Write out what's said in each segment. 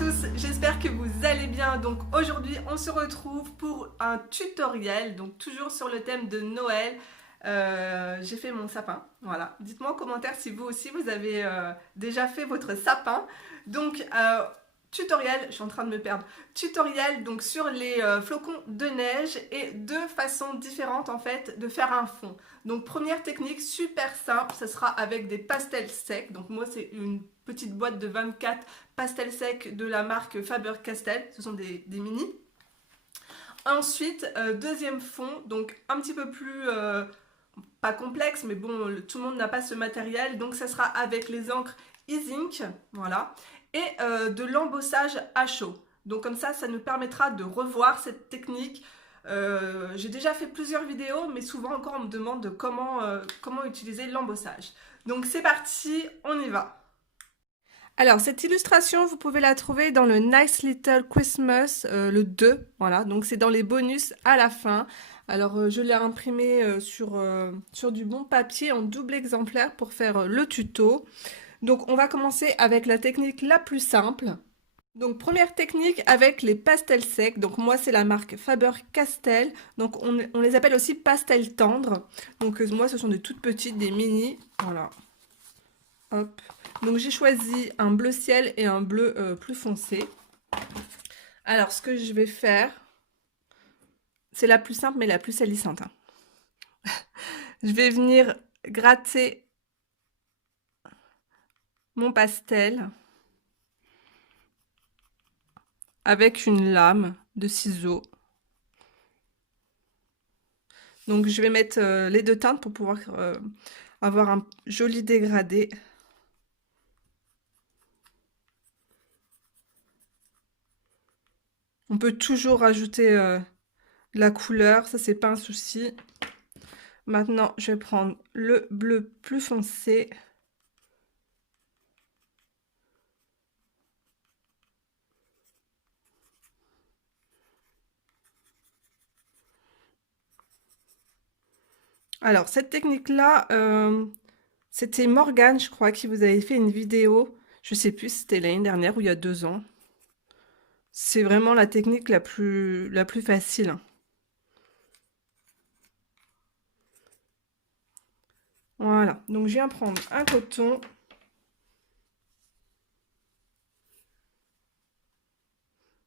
tous, j'espère que vous allez bien. Donc aujourd'hui on se retrouve pour un tutoriel, donc toujours sur le thème de Noël. J'ai fait mon sapin, voilà. Dites-moi en commentaire si vous aussi vous avez déjà fait votre sapin. Donc tutoriel, je suis en train de me perdre. Tutoriel donc sur les flocons de neige et deux façons différentes en fait de faire un fond. Donc première technique super simple, ce sera avec des pastels secs. Donc moi c'est une petite boîte de 24 pastels secs de la marque Faber-Castell, ce sont des mini. Ensuite, deuxième fond, donc un petit peu plus, pas complexe, mais bon, tout le monde n'a pas ce matériel, donc ça sera avec les encres E-Ink, voilà, et de l'embossage à chaud. Donc comme ça nous permettra de revoir cette technique. J'ai déjà fait plusieurs vidéos, mais souvent encore on me demande comment utiliser l'embossage. Donc c'est parti, on y va. Alors, cette illustration, vous pouvez la trouver dans le Nice Little Christmas, le 2, voilà, donc c'est dans les bonus à la fin. Alors, je l'ai imprimé sur du bon papier en double exemplaire pour faire le tuto. Donc, on va commencer avec la technique la plus simple. Donc, première technique avec les pastels secs. Donc, moi, c'est la marque Faber-Castell. Donc, on les appelle aussi pastels tendres. Donc, moi, ce sont des toutes petites, des mini. Voilà. Hop. Donc j'ai choisi un bleu ciel et un bleu plus foncé. Alors ce que je vais faire, c'est la plus simple mais la plus salissante, hein. Je vais venir gratter mon pastel avec une lame de ciseaux. Donc je vais mettre les deux teintes pour pouvoir avoir un joli dégradé. On peut toujours rajouter de la couleur, ça c'est pas un souci. Maintenant, je vais prendre le bleu plus foncé. Alors, cette technique-là, c'était Morgane, je crois, qui vous avait fait une vidéo. Je sais plus si c'était l'année dernière ou il y a 2 ans. C'est vraiment la technique la plus facile. Voilà, donc je viens prendre un coton.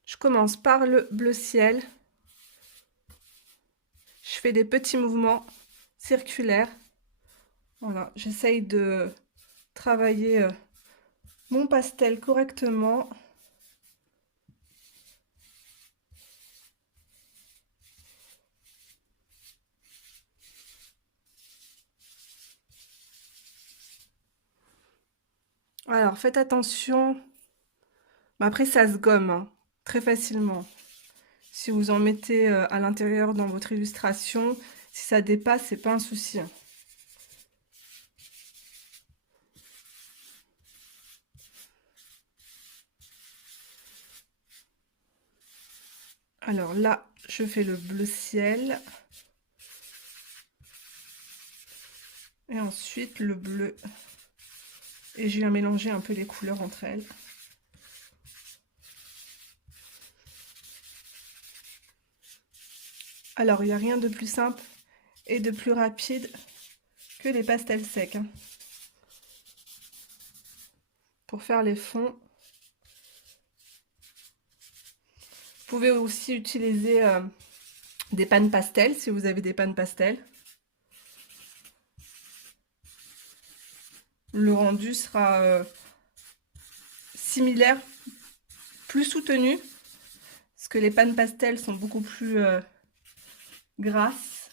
Je commence par le bleu ciel. Je fais des petits mouvements circulaires. Voilà, j'essaye de travailler mon pastel correctement. Alors, faites attention. Mais après, ça se gomme, hein, très facilement. Si vous en mettez à l'intérieur dans votre illustration, si ça dépasse, c'est pas un souci, hein. Alors là, je fais le bleu ciel. Et ensuite le bleu. Et je viens mélanger un peu les couleurs entre elles. Alors, il n'y a rien de plus simple et de plus rapide que les pastels secs, hein, pour faire les fonds. Vous pouvez aussi utiliser des pannes pastel si vous avez des pannes pastel. Le rendu sera similaire, plus soutenu, parce que les pannes pastel sont beaucoup plus grasses.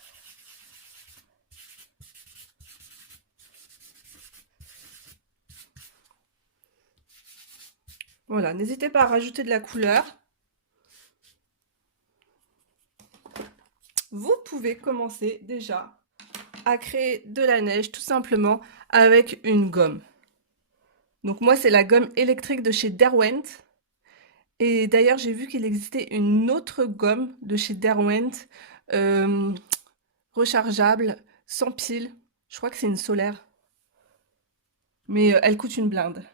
Voilà, n'hésitez pas à rajouter de la couleur. Vous pouvez commencer déjà à créer de la neige tout simplement avec une gomme. Donc moi c'est la gomme électrique de chez Derwent. Et d'ailleurs j'ai vu qu'il existait une autre gomme de chez Derwent, rechargeable, sans pile. Je crois que c'est une solaire. Mais elle coûte une blinde.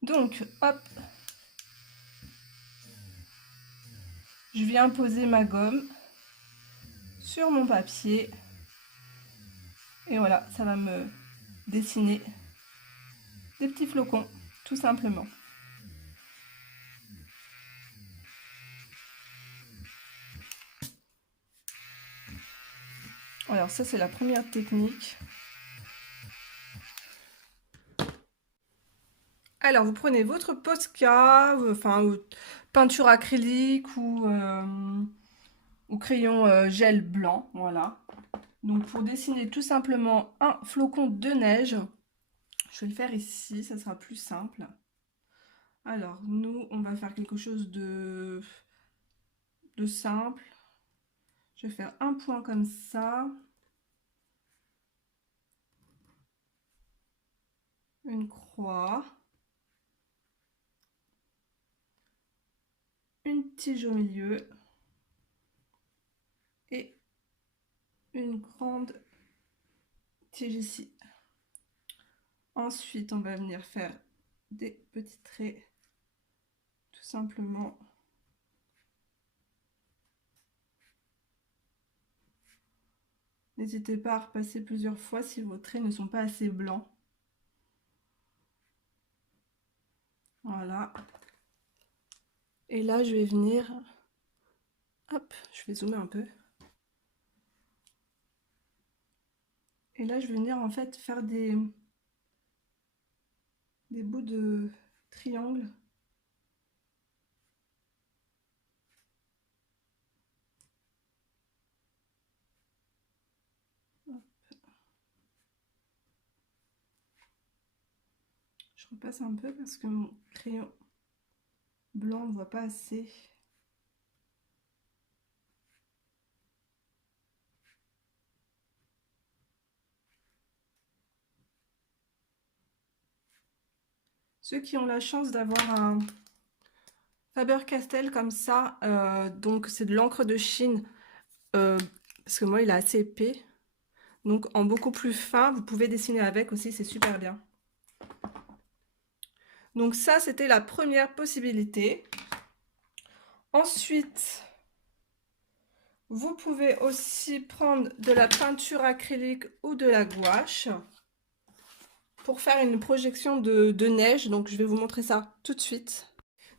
Donc hop, je viens poser ma gomme sur mon papier. Et voilà, ça va me dessiner des petits flocons, tout simplement. Alors ça, c'est la première technique. Alors, vous prenez votre Posca, enfin, peinture acrylique ou crayon gel blanc, voilà. Donc, pour dessiner tout simplement un flocon de neige, je vais le faire ici, ça sera plus simple. Alors, nous, on va faire quelque chose de simple. Je vais faire un point comme ça. Une croix. Une tige au milieu. Et une grande tige ici. Ensuite, on va venir faire des petits traits, tout simplement. N'hésitez pas à repasser plusieurs fois si vos traits ne sont pas assez blancs. Voilà. Et là, je vais venir... Hop, je vais zoomer un peu. Et là, je vais venir en fait faire des bouts de triangle. Hop. Je repasse un peu parce que mon crayon blanc ne voit pas assez. Ceux qui ont la chance d'avoir un Faber-Castell comme ça, donc c'est de l'encre de Chine, parce que moi il est assez épais, donc en beaucoup plus fin, vous pouvez dessiner avec aussi, c'est super bien. Donc ça, c'était la première possibilité. Ensuite, vous pouvez aussi prendre de la peinture acrylique ou de la gouache pour faire une projection de neige. Donc je vais vous montrer ça tout de suite.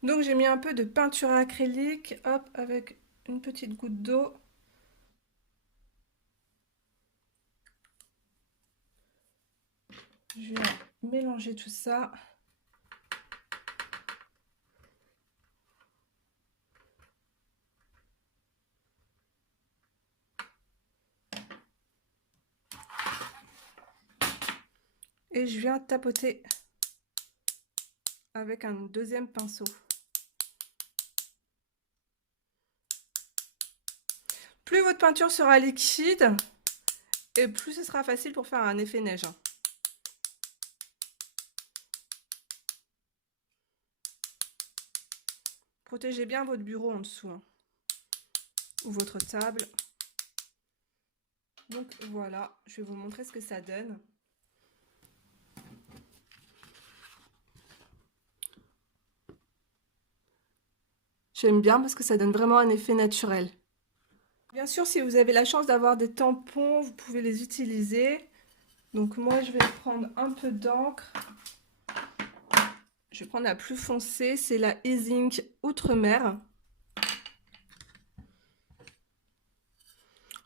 Donc j'ai mis un peu de peinture acrylique, hop, avec une petite goutte d'eau. Je vais mélanger tout ça. Et je viens tapoter avec un deuxième pinceau. Plus votre peinture sera liquide, et plus ce sera facile pour faire un effet neige. Protégez bien votre bureau en dessous, hein, ou votre table. Donc voilà, je vais vous montrer ce que ça donne. J'aime bien parce que ça donne vraiment un effet naturel. Bien sûr, si vous avez la chance d'avoir des tampons, vous pouvez les utiliser. Donc moi, je vais prendre un peu d'encre. Je vais prendre la plus foncée, c'est la E-Ink Outre-mer.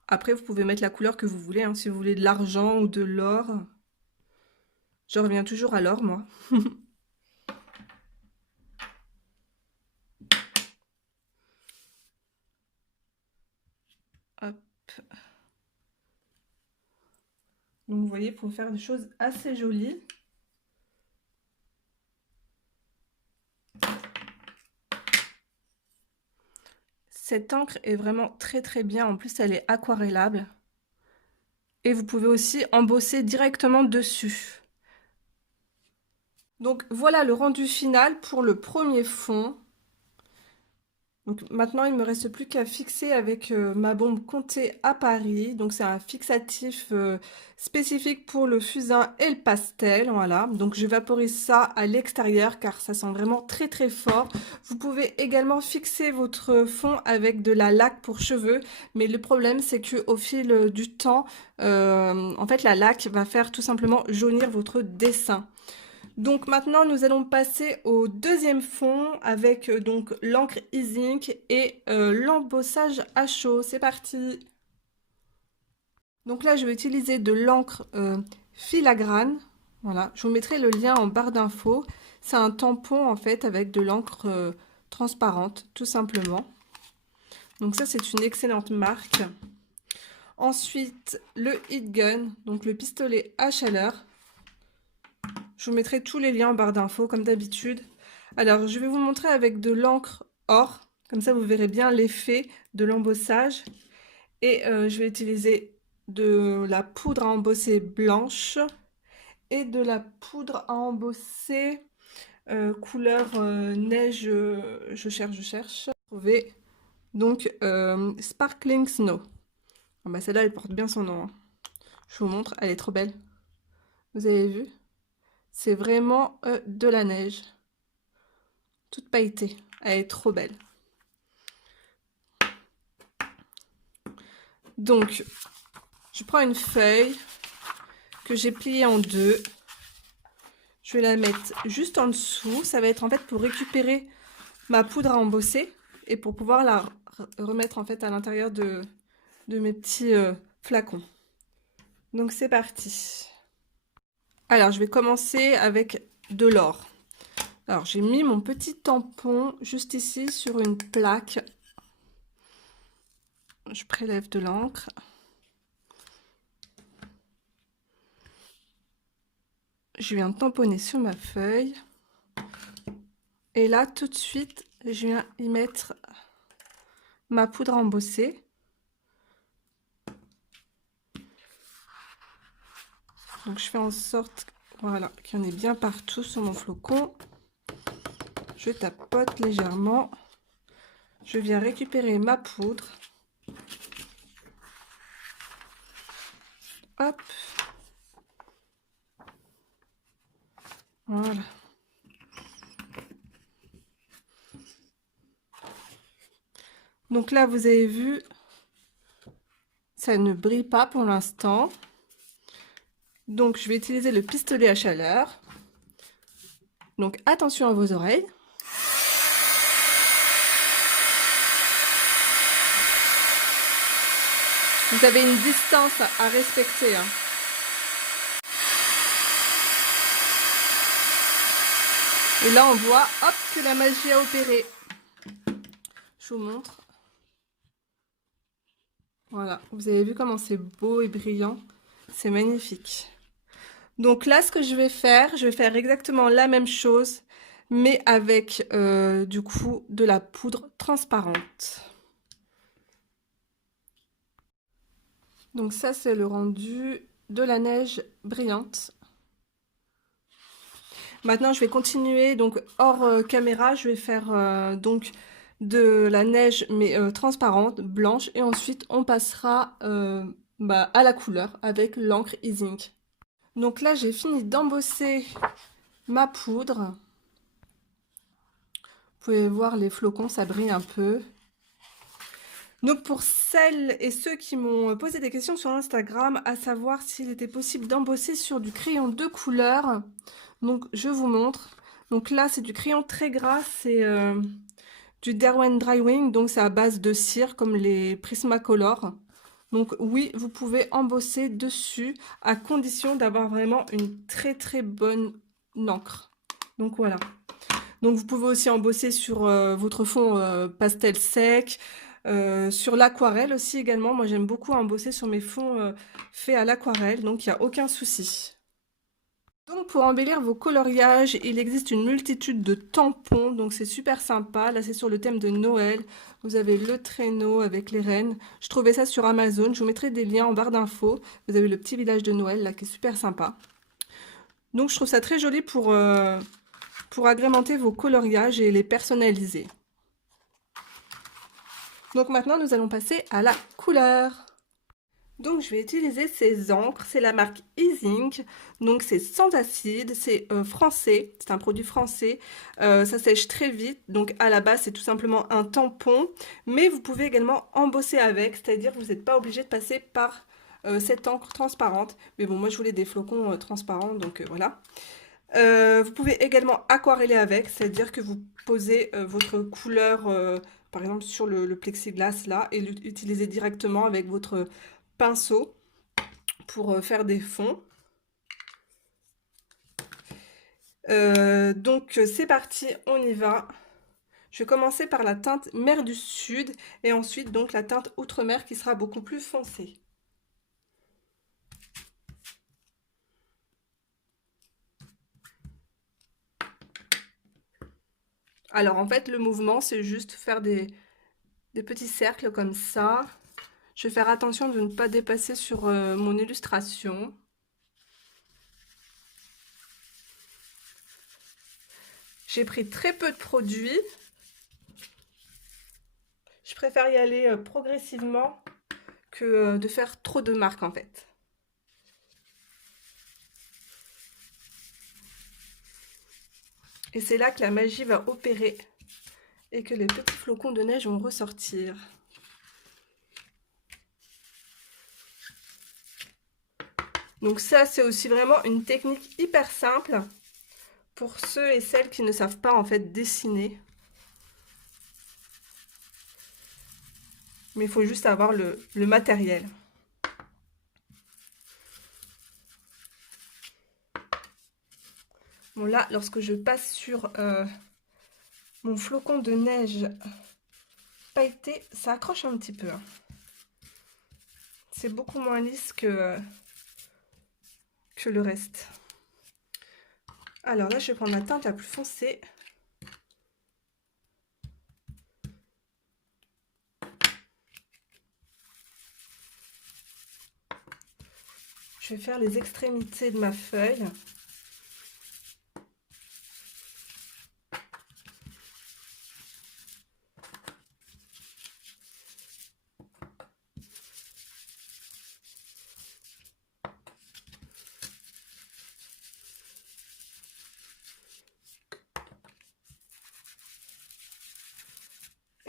Après, vous pouvez mettre la couleur que vous voulez, hein, si vous voulez de l'argent ou de l'or. Je reviens toujours à l'or, moi. Hop. Donc, vous voyez, pour faire des choses assez jolies. Cette encre est vraiment très très bien. En plus, elle est aquarellable. Et vous pouvez aussi embosser directement dessus. Donc, voilà le rendu final pour le premier fond. Donc maintenant, il me reste plus qu'à fixer avec ma bombe Comté à Paris. Donc c'est un fixatif spécifique pour le fusain et le pastel. Voilà. Donc je vaporise ça à l'extérieur car ça sent vraiment très très fort. Vous pouvez également fixer votre fond avec de la laque pour cheveux. Mais le problème c'est que au fil du temps, en fait la laque va faire tout simplement jaunir votre dessin. Donc maintenant, nous allons passer au deuxième fond avec donc l'encre e-zinc et l'embossage à chaud. C'est parti. Donc là, je vais utiliser de l'encre filigrane. Voilà, je vous mettrai le lien en barre d'infos. C'est un tampon en fait avec de l'encre transparente, tout simplement. Donc ça, c'est une excellente marque. Ensuite, le heat gun, donc le pistolet à chaleur. Je vous mettrai tous les liens en barre d'infos comme d'habitude. Alors, je vais vous montrer avec de l'encre or. Comme ça, vous verrez bien l'effet de l'embossage. Et je vais utiliser de la poudre à embosser blanche et de la poudre à embosser couleur neige. Je cherche. Trouver donc Sparkling Snow. Ah bah, celle-là, elle porte bien son nom, hein. Je vous montre, elle est trop belle. Vous avez vu? C'est vraiment de la neige. Toute pailletée. Elle est trop belle. Donc, je prends une feuille que j'ai pliée en deux. Je vais la mettre juste en dessous. Ça va être en fait pour récupérer ma poudre à embosser et pour pouvoir la remettre en fait à l'intérieur de mes petits flacons. Donc, c'est parti. Alors, je vais commencer avec de l'or. Alors, j'ai mis mon petit tampon juste ici sur une plaque. Je prélève de l'encre. Je viens tamponner sur ma feuille. Et là, tout de suite, je viens y mettre ma poudre à embosser. Donc, je fais en sorte, voilà, qu'il y en ait bien partout sur mon flocon. Je tapote légèrement. Je viens récupérer ma poudre. Hop. Voilà. Donc là, vous avez vu, ça ne brille pas pour l'instant. Donc, je vais utiliser le pistolet à chaleur. Donc, attention à vos oreilles. Vous avez une distance à respecter, hein. Et là, on voit, hop, que la magie a opéré. Je vous montre. Voilà, vous avez vu comment c'est beau et brillant. C'est magnifique. Donc là, ce que je vais faire exactement la même chose, mais avec du coup de la poudre transparente. Donc ça, c'est le rendu de la neige brillante. Maintenant, je vais continuer, donc hors caméra, je vais faire donc de la neige mais transparente, blanche, et ensuite on passera à la couleur avec l'encre e-zinc. Donc là, j'ai fini d'embosser ma poudre. Vous pouvez voir les flocons, ça brille un peu. Donc pour celles et ceux qui m'ont posé des questions sur Instagram, à savoir s'il était possible d'embosser sur du crayon de couleur, donc je vous montre. Donc là, c'est du crayon très gras, c'est du Derwent Drywing, donc c'est à base de cire comme les Prismacolor. Donc oui, vous pouvez embosser dessus à condition d'avoir vraiment une très très bonne encre. Donc voilà. Donc vous pouvez aussi embosser sur votre fond pastel sec, sur l'aquarelle aussi également. Moi j'aime beaucoup embosser sur mes fonds faits à l'aquarelle, donc il n'y a aucun souci. Donc pour embellir vos coloriages, il existe une multitude de tampons, donc c'est super sympa. Là c'est sur le thème de Noël, vous avez le traîneau avec les rennes. Je trouvais ça sur Amazon, je vous mettrai des liens en barre d'infos. Vous avez le petit village de Noël là qui est super sympa. Donc je trouve ça très joli pour agrémenter vos coloriages et les personnaliser. Donc maintenant, nous allons passer à la couleur. Donc je vais utiliser ces encres, c'est la marque Easing, donc c'est sans acide, c'est français, c'est un produit français, ça sèche très vite, donc à la base c'est tout simplement un tampon, mais vous pouvez également embosser avec, c'est-à-dire que vous n'êtes pas obligé de passer par cette encre transparente, mais bon moi je voulais des flocons transparents, donc voilà. Vous pouvez également aquareller avec, c'est-à-dire que vous posez votre couleur par exemple sur le plexiglas là et l'utiliser directement avec votre pinceau pour faire des fonds. Donc c'est parti, on y va. Je vais commencer par la teinte mer du Sud et ensuite donc la teinte outre-mer qui sera beaucoup plus foncée. Alors en fait le mouvement c'est juste faire des petits cercles comme ça. Je vais faire attention de ne pas dépasser sur mon illustration. J'ai pris très peu de produits. Je préfère y aller progressivement que de faire trop de marques en fait. Et c'est là que la magie va opérer et que les petits flocons de neige vont ressortir. Donc ça, c'est aussi vraiment une technique hyper simple pour ceux et celles qui ne savent pas en fait dessiner. Mais il faut juste avoir le matériel. Bon là, lorsque je passe sur mon flocon de neige pailleté, ça accroche un petit peu. C'est beaucoup moins lisse que le reste. Alors là, je vais prendre la teinte la plus foncée. Je vais faire les extrémités de ma feuille.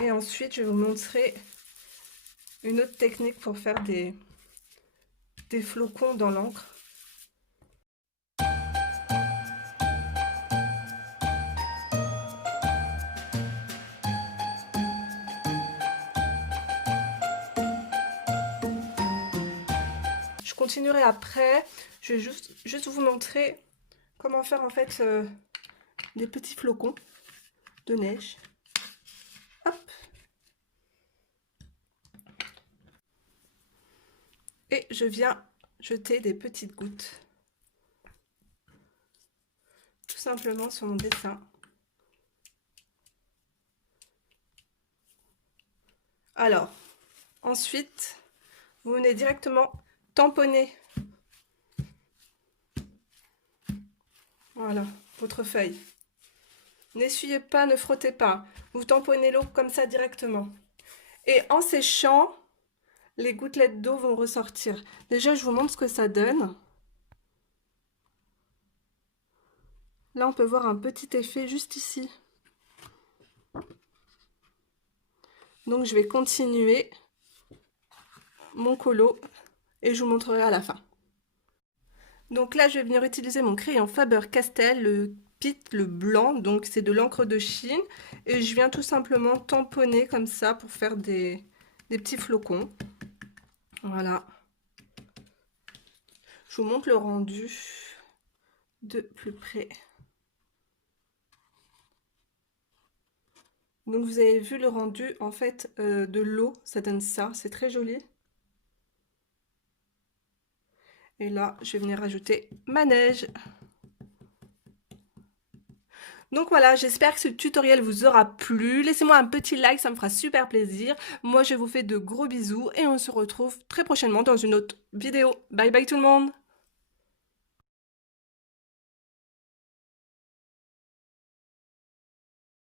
Et ensuite, je vais vous montrer une autre technique pour faire des flocons dans l'encre. Je continuerai après. Je vais juste vous montrer comment faire en fait des petits flocons de neige. Hop. Et je viens jeter des petites gouttes. Tout simplement sur mon dessin. Alors, ensuite, vous venez directement tamponner. Voilà, votre feuille. N'essuyez pas, ne frottez pas. Vous tamponnez l'eau comme ça directement. Et en séchant, les gouttelettes d'eau vont ressortir. Déjà, je vous montre ce que ça donne. Là, on peut voir un petit effet juste ici. Donc, je vais continuer mon colo et je vous montrerai à la fin. Donc là, je vais venir utiliser mon crayon Faber-Castell, le Pitt, le blanc. Donc, c'est de l'encre de Chine. Et je viens tout simplement tamponner comme ça pour faire des petits flocons. Voilà. Je vous montre le rendu de plus près. Donc vous avez vu le rendu en fait de l'eau, ça donne ça, c'est très joli. Et là, je vais venir rajouter ma neige. Donc voilà, j'espère que ce tutoriel vous aura plu. Laissez-moi un petit like, ça me fera super plaisir. Moi, je vous fais de gros bisous et on se retrouve très prochainement dans une autre vidéo. Bye bye tout le monde!